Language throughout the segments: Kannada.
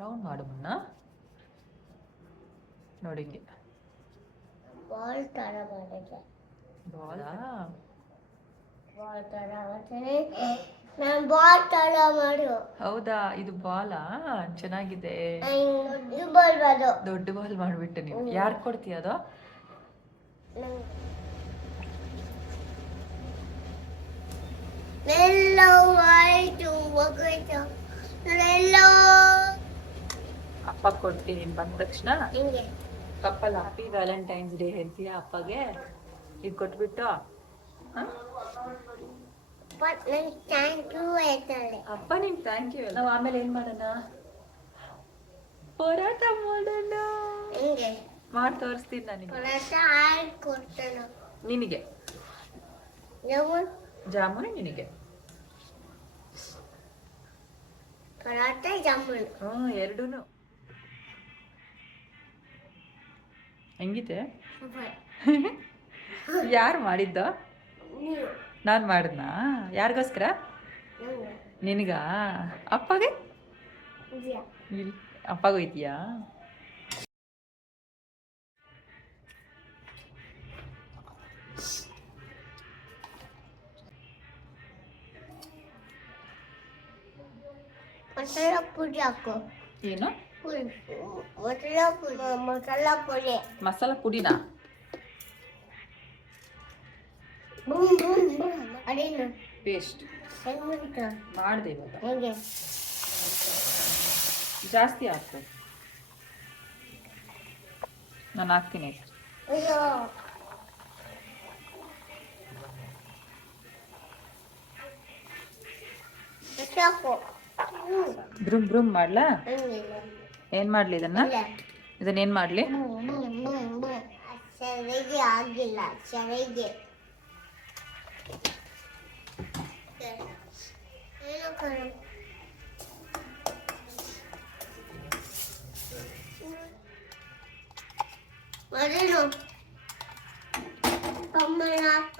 ರೌಂಡ್ ಮಾಡು ಮುನ್ನ. ನೋಡಿ ಹಿಂಗೆ ಬಾಲ್ ತರ ಮಾಡಿದೆ. ಬಾಲಾ? ಬಾಲ್ ತರ ಮಾಡ್ತೀನಿ. ನಾನು ಬಾಲ್ ತರ ಮಾಡು. ಹೌದಾ, ಇದು ಬಾಲಾ? ಚೆನ್ನಾಗಿದೆ. ಇದು ಬಾಲ್ ಮಾಡು. ದೊಡ್ಡ ಬಾಲ್ ಮಾಡಿಬಿಟ್ಟೆ ನೀವು. ಯಾರು ಕೊಡ್ತೀಯ ಅದು? ಎಲ್ಲೋ ಆಯ್ತು ಹೋಗೋಯ್ತು. ಎಲ್ಲೋ ಅಪ್ಪ ಕೊಡ್ತೀನಿ ಬಂದ ತಕ್ಷಣ. ಹಿಂಗೆ ಕಪ್ಪಲ್ ಹ್ಯಾಪಿ ವ್ಯಾಲೆಂಟೈನ್ಸ್ ಡೇ ಹೇಳ್ತೀಯಾ ಅಪ್ಪಗೆ? ಇದು ಕೊಟ್ಬಿಟ್ಟು ಬಟ್ ನಂಗೆ ಥ್ಯಾಂಕ್ ಯು ಹೇಳ್ತಾಳೆ. ಅಪ್ಪ ನಿಮ್ಗೆ ಥ್ಯಾಂಕ್ ಯು. ನಾವು ಆಮೇಲೆ ಏನು ಮಾಡೋಣ? ಪರೋಟ ಮಾಡೋಣ. ಹಿಂಗೆ ಮಾಡಿ ತೋರಿಸ್ತೀನಿ ನನಗೆ. ಪರೋಟ ಆಯ್ತು ಕೊಡ್ತಾನೆ ನಿನಗೆ. ಜಾಮೂನ್ ಜಾಮೂನು ನಿನಗೆ. ಪರೋಟ ಜಾಮೂನ್. ಎರಡೂ ಹೆಂಗಿದೆ? ಯಾರು ಮಾಡಿದ್ದ? ನಾನು ಮಾಡಿದ್ನಾ? ಯಾರಿಗೋಸ್ಕರ? ನಿನಗ? ಅಪ್ಪಗೆ? ಇಲ್ಲ, ಅಪ್ಪಗೂ ಇದೆಯಾ? ಮಸಾಲ ಪುಡಿ ಹಾಕು. ಏನು? ಮಸಾಲ ಪುಡಿ. ಮಸಾಲ ಪುಡಿನಾ? Boom boom boom. ಅದೇನು? ಪೇಸ್ಟ್ ಹೆಂಗೆ ಮಾಡಿದೆ ಇವಾಗ. ಹೇಗೆ? ಜಾಸ್ತಿ ಹಾಕ್ತು. ನಾನು ಹಾಕ್ತೀನಿ. ಅಯ್ಯೋ ಸಾಕು. ಬ್ರೂಮ್ ಬ್ರೂಮ್ ಮಾಡ್ಲಾ? ಹಂಗಿಲ್ಲ. ಏನು ಮಾಡಲಿ ಇದನ್ನ? ಇದನ್ನೇನು ಮಾಡಲಿ? ಸರಿಗೆ ಆಗಿಲ್ಲ. ಸರಿಗೆ ಏನು ಕಣ? ಅದೇನು ಕಮ್ಮನ ಹಾಕ.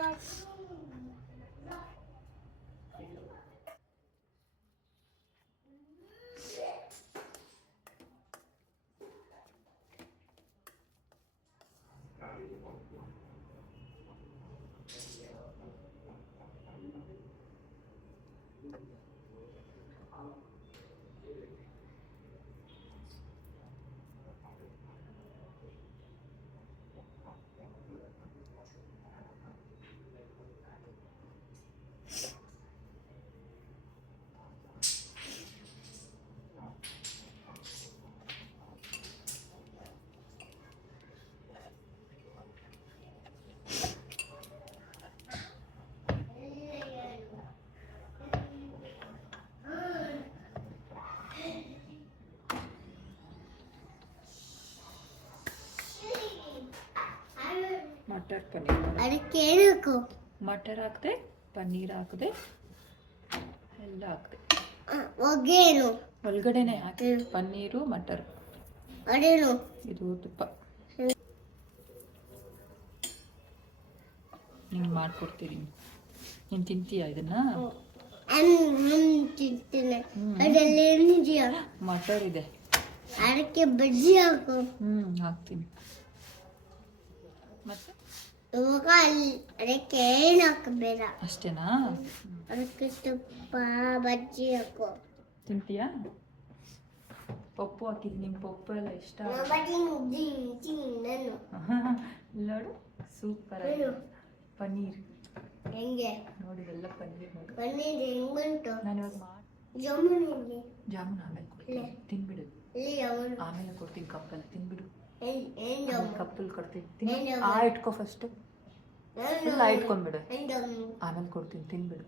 ಮಟರ್ ಪನ್ನೀರ್. ಅದಕ್ಕೆ ಏನಕ್ಕೂ ಮಟರ್ ಹಾಕಿದೆ, ಪನ್ನೀರ್ ಹಾಕಿದೆ, ಎಲ್ಲ ಹಾಕಿದೆ. ಒಗ್ಗೇನು ಒಳಗಡೆನೆ ಹಾಕಿ ಪನ್ನೀರು ಮಟರ್. ಅದೇನು? ಇದು ತುಪ್ಪ. ನಿಂಗೆ ಮಾಡಿಕೊಡ್ತೀನಿ. ನೀನು ತಿಂತೀಯಾ ಇದನ್ನ? ತಿಂತೇನೆ. ಅದರಲ್ಲಿ ಏನಿದೆಯಾ? ಮಟರ್ ಇದೆ. ಅದಕ್ಕೆ ಬಜ್ಜಿ ಹಾಕು. ಹಾಕ್ತೀನಿ. ಮತ್ತೆ ಇವಾಗ ಅದಕ್ಕೆ ಏನು ಹಾಕಬೇಡ. ಅಷ್ಟೇನಾ? ಅದಕ್ಕೆ ತುಪ್ಪ ಬಜ್ಜಿ ಹಾಕು. ತಿಂತೀಯಾ? ಪಪ್ಪು ಹಾಕಿದ್ದು. ನಿಮ್ಗೆ ಪಪ್ಪು ಎಲ್ಲ ಇಷ್ಟ? ನೋಡು ಸೂಪರ್ ಆಗಿದೆ. ಪನ್ನೀರ್ ಹೆಂಗೆ ನೋಡಿ, ಎಲ್ಲ ಪನ್ನೀರ್ ನೋಡಿ. ಪನ್ನೀರ್ ಹೆಂಗ್ ಬಂತು? ನಾನು ಇವಾಗ ಮಾಡಿ ಜಾಮೂನ್ ಹೆಂಗೆ? ಜಾಮೂನ್ ಆಮೇಲೆ ಕೊಡ್ತೀನಿ, ತಿನ್ಬಿಡು. ಇಲ್ಲಿ ಜಾಮೂನ್ ಆಮೇಲೆ ಕೊಡ್ತೀನಿ ಕಪ್ಪಲ್ಲಿ, ತಿನ್ಬಿಡು. ಏನ್ ಜಾಮೂನ್? ಕಪ್ಪಲ್ಲಿ ಕೊಡ್ತೀನಿ. ಏನ್ ಜಾಮೂನ್? ಇಟ್ಕೋ ಫಸ್ಟ್. ಎಲ್ಲ ಇಟ್ಕೊಂಡ್ಬಿಡು, ಏನ್ ಜಾಮೂನ್? ಆಮೇಲೆ ಕೊಡ್ತೀನಿ, ತಿನ್ಬಿಡು.